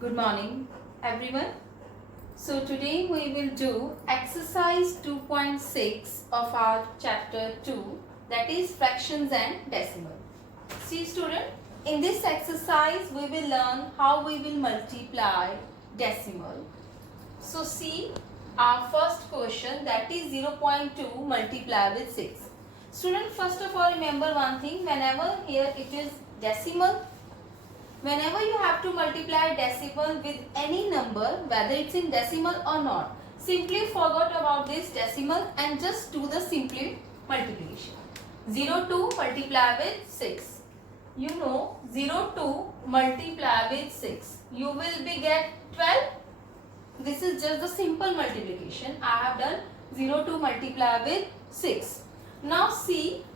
Good morning everyone. So today we will do exercise 2.6 of our chapter 2, that is fractions and decimal. See student, in this exercise we will learn how we will multiply decimal. So see our first question, that is 0.2 multiply with 6. Student, first of all remember one thing, whenever here it is decimal, whenever you have to multiply decimal with any number, whether it's in decimal or not, simply forget about this decimal and just do the simple multiplication. 0 to multiply with 6. You know 0 to multiply with 6. You will be get 12. This is just the simple multiplication. I have done 0 to multiply with 6. Now see,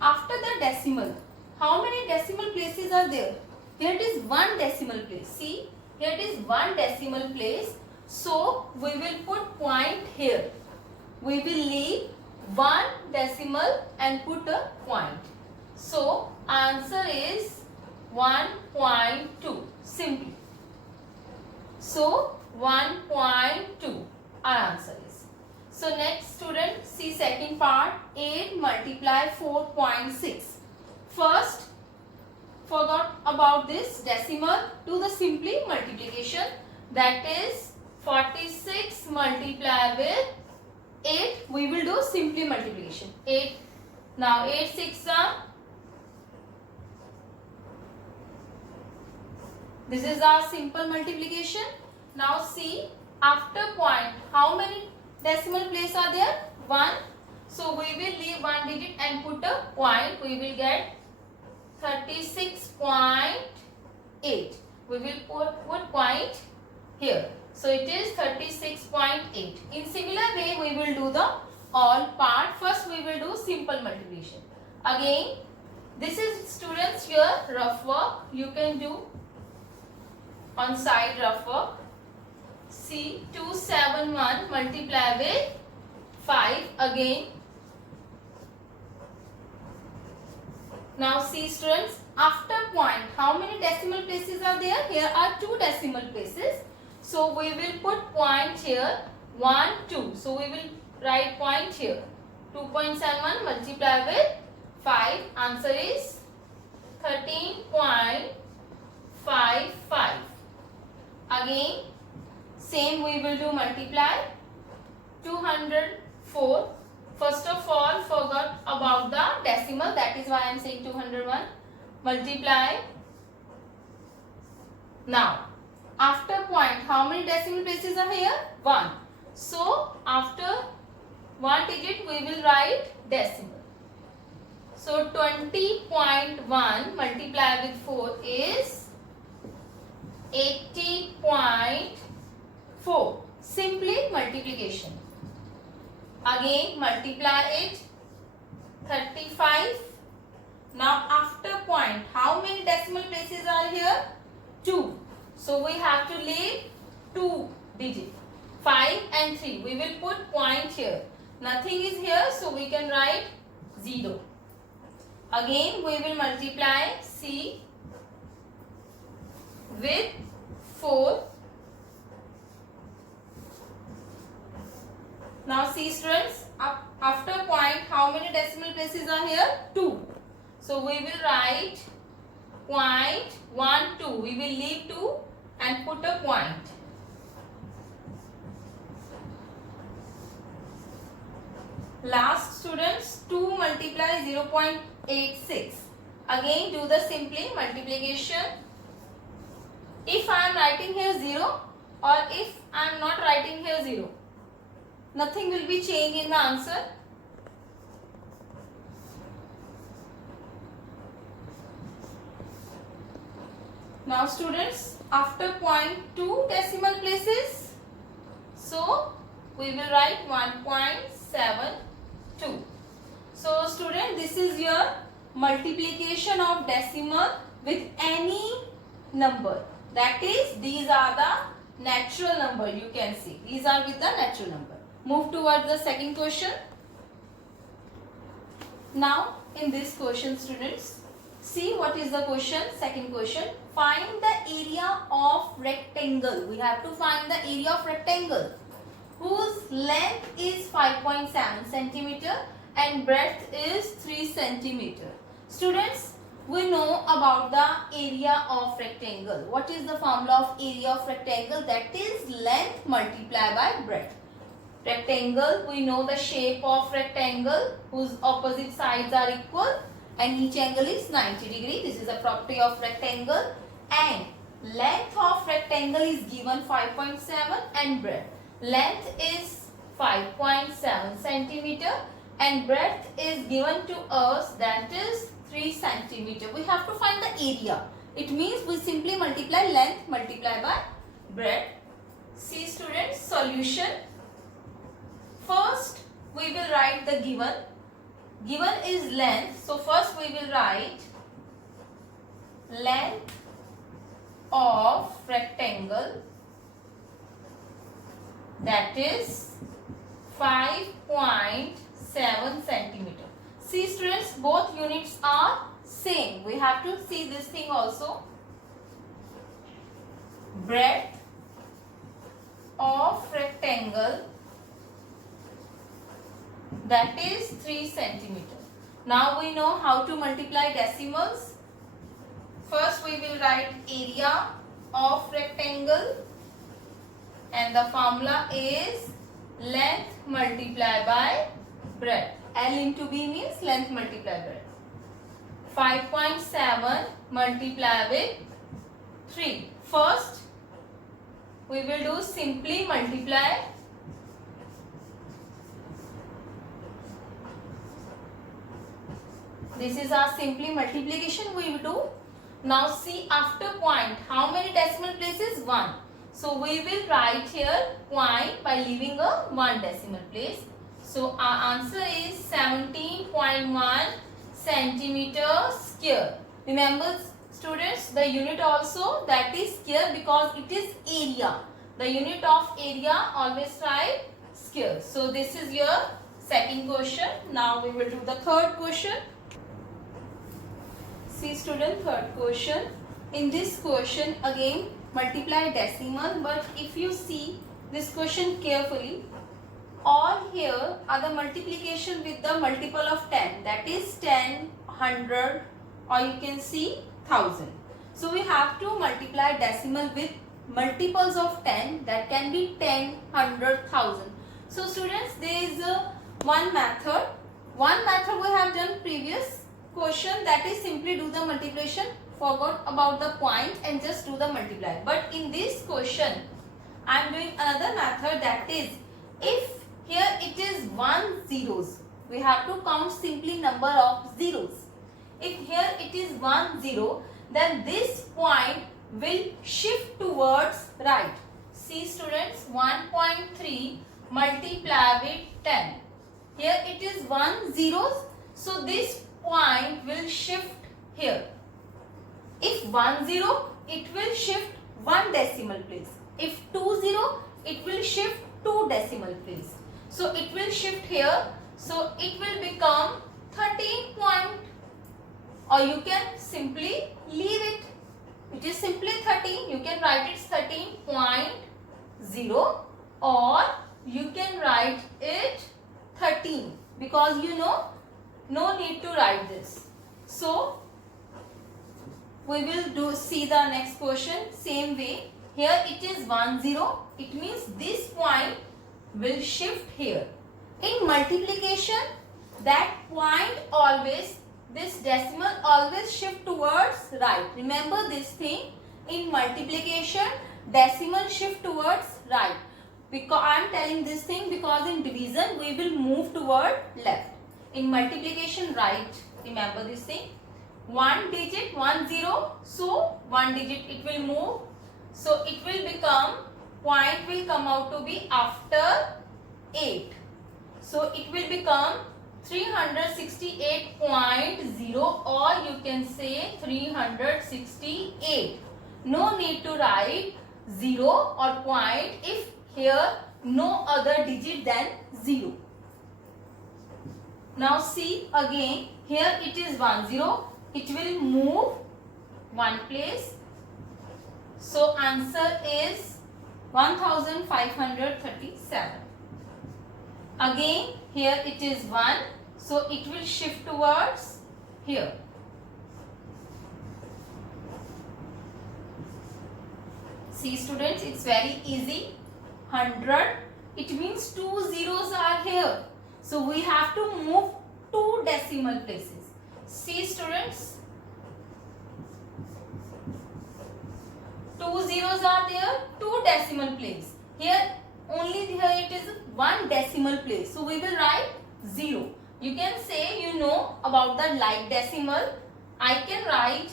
after the decimal, how many decimal places are there? Here it is one decimal place. See, here it is one decimal place. So, we will put point here. We will leave one decimal and put a point. So, answer is 1.2. Simply. So, 1.2 our answer is. So, next student, see second part, 8 multiply 4.6. First, forgot about this decimal, do the simply multiplication, that is 46 multiply with 8. We will do simply multiplication. 8. Now 8 6 are, this is our simple multiplication. Now see, after point, how many decimal place are there? 1. So we will leave one digit and put a point. We will get 36.8. We will put point here. So it is 36.8. In similar way, we will do the all part. First, we will do simple multiplication. Again, this is students your rough work. You can do on side rough work. See, 271 multiply with 5 again. Now see students, after point, how many decimal places are there? Here are 2 decimal places. So we will put point here, 1, 2. So we will write point here. 2.71 multiply with 5. Answer is 13.55. Again, same we will do multiply. 204. First of all, forgot about the decimal. That is why I am saying 201. Multiply. Now, after point, how many decimal places are here? 1. So, after one digit, we will write decimal. So, 20.1 multiply with 4 is 80.4. Simply multiplication. Again multiply it, 35. Now after point, how many decimal places are here? 2. So we have to leave 2 digits, 5 and 3. We will put point here. Nothing is here, so we can write 0. Again we will multiply C with 4. Now see students, after point, how many decimal places are here? 2. So we will write point 1, 2. We will leave 2 and put a point. Last students, 2 multiply 0.86. Again do the simply multiplication. If I am writing here 0 or if I am not writing here 0, nothing will be changed in the answer. Now students, after point 2 decimal places, so we will write 1.72. So student, this is your multiplication of decimal with any number. That is, these are the natural number, you can see. These are with the natural number. Move towards the second question. Now, in this question, students, See what is the question. Second question. Find the area of rectangle. We have to find the area of rectangle whose length is 5.7 centimeter and breadth is 3 centimeter. Students, we know about the area of rectangle. What is the formula of area of rectangle? That is length multiplied by breadth. Rectangle, we know the shape of rectangle whose opposite sides are equal and each angle is 90 degree. This is a property of rectangle, and length of rectangle is given 5.7 and breadth. Length is 5.7 centimeter and breadth is given to us, that is 3 centimeter. We have to find the area. It means we simply multiply length multiply by breadth. See students, solution. First we will write the given. Given is length. So first we will write length of rectangle, that is 5.7 centimeter. See students, both units are same. We have to see this thing also. Breadth of rectangle, that is 3 centimeter. Now we know how to multiply decimals. First we will write area of rectangle, and the formula is length multiplied by breadth. L into B means length multiplied by breadth. 5.7 multiplied with 3. First we will do simply multiply. This is our simply multiplication we will do. Now see after point, how many decimal places? 1. So we will write here point by leaving a 1 decimal place. So our answer is 17.1 centimeter square. Remember students, the unit also, that is square because it is area. The unit of area always write square. So this is your second question. Now we will do the third question. See student, third question. In this question again multiply decimal, but if you see this question carefully, all here are the multiplication with the multiple of 10, that is 10, 100, or you can see 1000. So we have to multiply decimal with multiples of 10, that can be 10, 100, 1000. So students, there is one method. One method we have done previous question, that is simply do the multiplication, forgot about the point and just do the multiply. But in this question I am doing another method, that is if here it is 1 zeros, we have to count simply number of zeros. If here it is 1 0, then this point will shift towards right. See students, 1.3 multiply with 10. Here it is 1 zeros, so this point will shift here. If 1 0, it will shift 1 decimal place. If 2 0, it will shift 2 decimal place. So it will shift here. So it will become 13 point, or you can simply leave it. It is simply 13. You can write it 13.0, or you can write it 13, because you know no need to write this. So we will see the next question same way. Here it is 1 0. It means this point will shift here. In multiplication, that point always, this decimal always shift towards right. Remember this thing. In multiplication, decimal shift towards right. Because I am telling this thing because in division we will move toward left. In multiplication, right. Remember this thing. 1 digit, 1 0. So 1 digit it will move. So it will become, point will come out to be after 8. So it will become 368.0, or you can say 368. No need to write 0 or point if here no other digit than 0. Now see again, here it is 1 0. it will move one place. So answer is 1537. Again here it is 1, so it will shift towards here. See students, it's very easy. 100, it means 2 zeros are here. So we have to move 2 decimal places. See students, 2 zeros are there, 2 decimal place. Here it is 1 decimal place. So we will write 0. You can say you know about the like decimal. I can write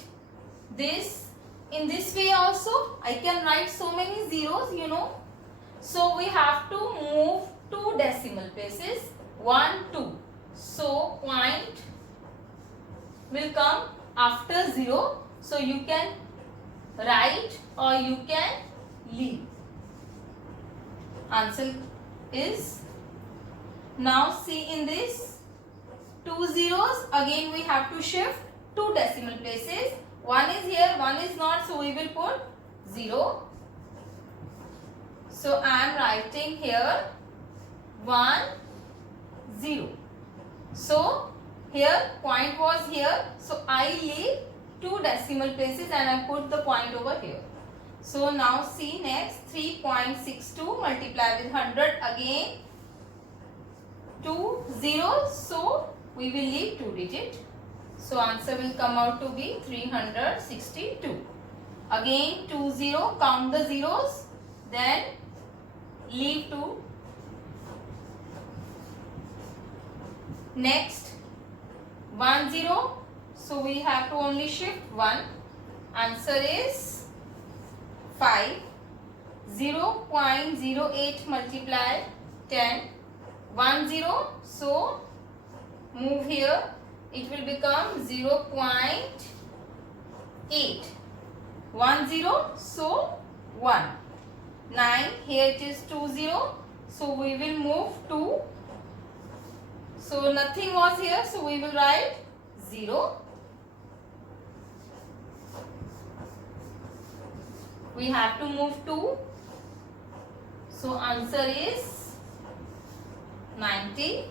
this in this way also. I can write so many zeros, you know. So we have to move 2 decimal places. 1, 2. So point will come after 0. So you can write or you can leave. Answer is, now see in this 2 zeros, again we have to shift 2 decimal places. 1 is here, 1 is not, so we will put 0. So I am writing here 1, 0. So here point was here, so I leave 2 decimal places and I put the point over here. So now see next, 3.62 multiply with 100, again 2 zeros, so we will leave 2 digit. So answer will come out to be 362. Again 2 0, count the zeros, then leave 2. Next 1 0, so we have to only shift 1. Answer is 5. 0.08 multiply 10. 1 0, so move here, it will become 0.8. 1 0, so 1. 9, here it is 2 0, so we will move 2. So nothing was here, so we will write 0. We have to move 2. So answer is 90.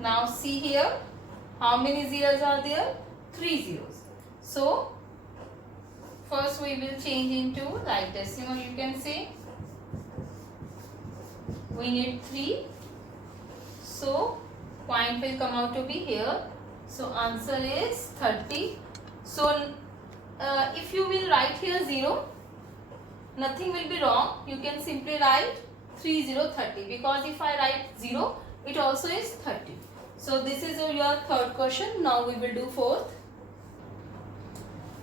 Now see here, how many zeros are there? 3 zeros. So first we will change into like decimal, you can say. We need 3. So point will come out to be here. So answer is 30. So if you will write here 0, nothing will be wrong. You can simply write 30, because if I write 0, it also is 30. So this is your third question. Now we will do fourth.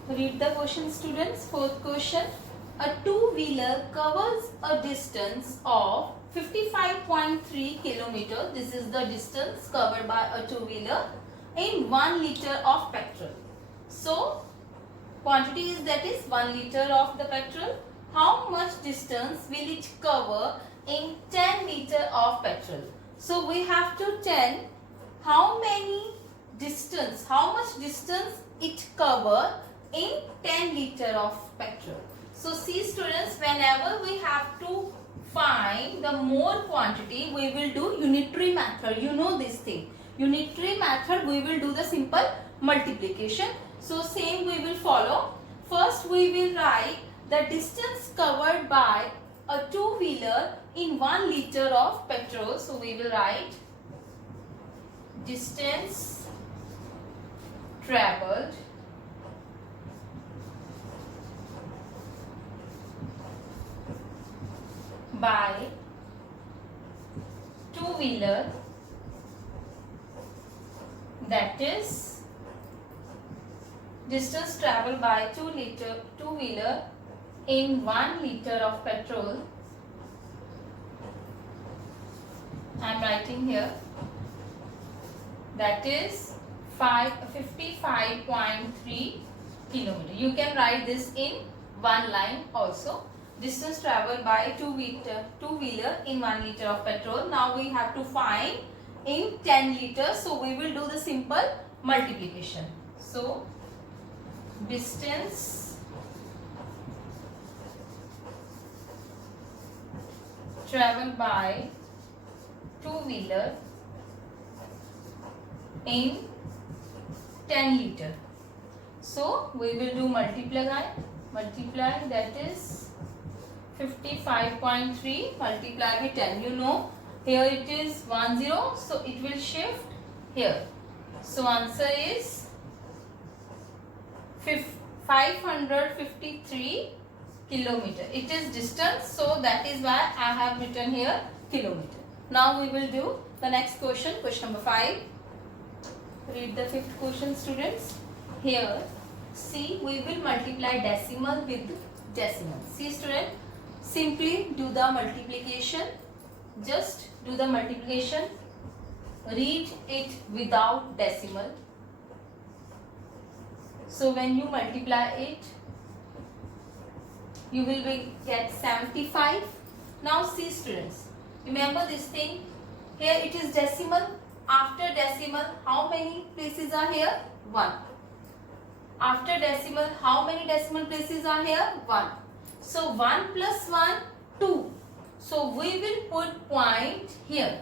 Read the question students. Fourth question. A two-wheeler covers a distance of 55.3 km. This is the distance covered by a two-wheeler in 1 liter of petrol. So quantity is, that is 1 liter of the petrol. How much distance will it cover in 10 liter of petrol? So we have to tell how much distance it cover in 10 liter of petrol. So see students, whenever we have to find the more quantity, we will do unitary method. You know this thing. Unitary method, we will do the simple multiplication. So same we will follow. First we will write the distance covered by a two-wheeler in 1 liter of petrol. So we will write distance traveled by two-wheeler, that is distance traveled by two-wheeler in 1 liter of petrol. I am writing here, that is 55.3 kilometer. You can write this in one line also. Distance traveled by two-wheeler in 1 liter of petrol. Now we have to find in 10 liters. So we will do the simple multiplication. So distance traveled by two-wheeler in 10 liter. So we will do multiply, that is 55.3 multiply by 10. You know here it is 10, so it will shift here. So answer is 553 kilometer. It is distance, so that is why I have written here kilometer. Now we will do the next question, question number 5. Read the fifth question, students. Here, see, we will multiply decimal with decimal. See, student, simply do the multiplication. Just do the multiplication. Read it without decimal. So when you multiply it, you will get 75. Now see, students, remember this thing. Here it is decimal. After decimal, how many places are here? 1. After decimal, how many decimal places are here? 1. So 1 plus 1, 2. So we will put point here.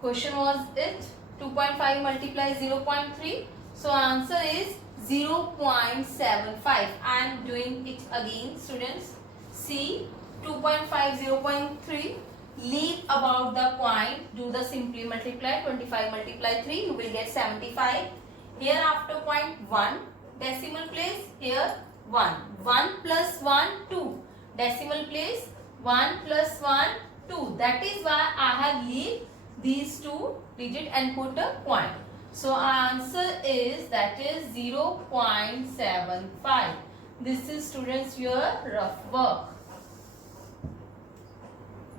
Question was it 2.5 multiply 0.3. So answer is 0.75. I am doing it again, students. See, 2.5, 0.3. Leave about the point. Do the simply multiply. 25 multiply 3. You will get 75. Here after point 1. Decimal place. Here 1. 1 plus 1, 2. Decimal place. 1 plus 1, 2. That is why I have leave these two digits and put a point. So our answer is, that is 0.75. This is, students, your rough work.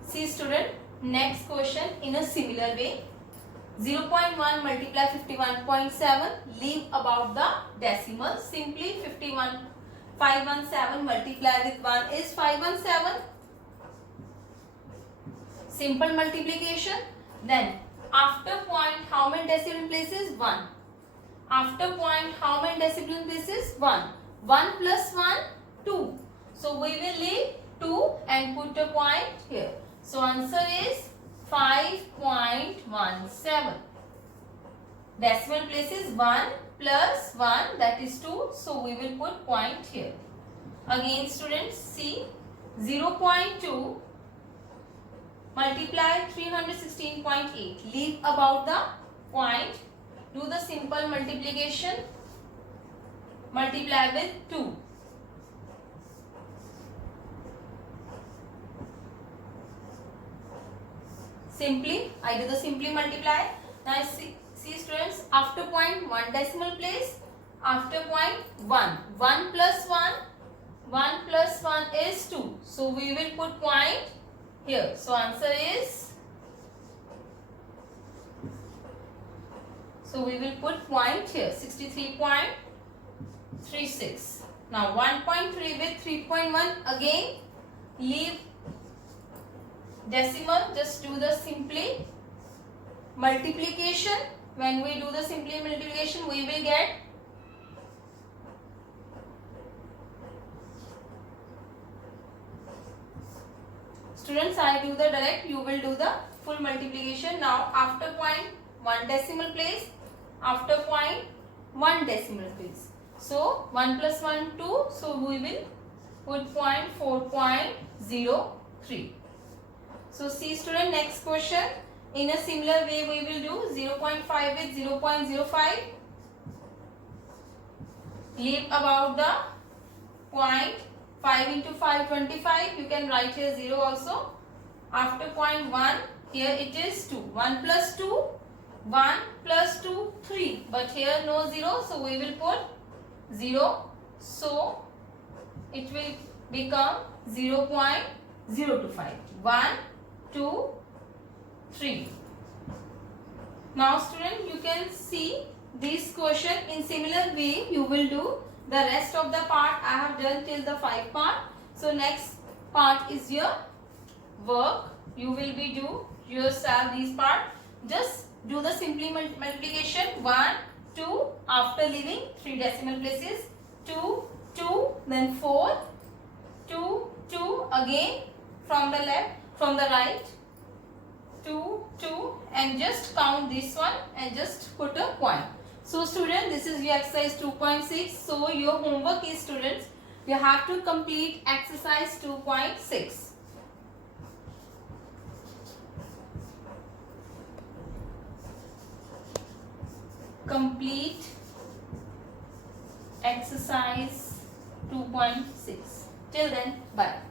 See, student, next question in a similar way. 0.1 multiply 51.7. Leave about the decimal. Simply 517 multiply with 1 is 517. Simple multiplication. Then after point, how many decimal places? 1. After point, how many decimal places? 1. 1 plus 1, 2. So we will leave 2 and put a point here. So answer is 5.17. Decimal place is 1 plus 1, that is 2. So we will put point here. Again, students, see, 0.2 multiply 316.8. Leave about the point. Do the simple multiplication. Multiply with 2. Simply, I do the simply multiply. Now see students, after point 1 decimal place. After point 1. 1 plus 1. 1 plus 1 is 2. So we will put point here. So answer is, so we will put point here, 63.36. Now 1.3 with 3.1, again leave decimal, just do the simply multiplication. When we do the simply multiplication, we will get students, I do the direct, you will do the full multiplication. Now after point 1 decimal place, after point 1 decimal place. So 1 plus 1, 2. So we will put point 4.03. So see, student, next question. In a similar way we will do 0.5 with 0.05. Leave about the point. 5 into 5, 25. You can write here 0 also. After point 1, here it is 2. 1 plus 2, 1 plus 2, 3. But here no 0, so we will put 0. So it will become 0.025. 1, 2, 3. Now student, you can see this question in similar way you will do. The rest of the part I have done till the 5 part. So next part is your work. You will do yourself this part. Just do the simply multiplication. 1, 2 after leaving 3 decimal places, 2, 2, then 4, 2, 2 again from the left, from the right, 2, 2 and just count this one and just put a 1. So student, this is your exercise 2.6. So your homework is, students, you have to complete exercise 2.6. Complete exercise 2.6. Till then, bye.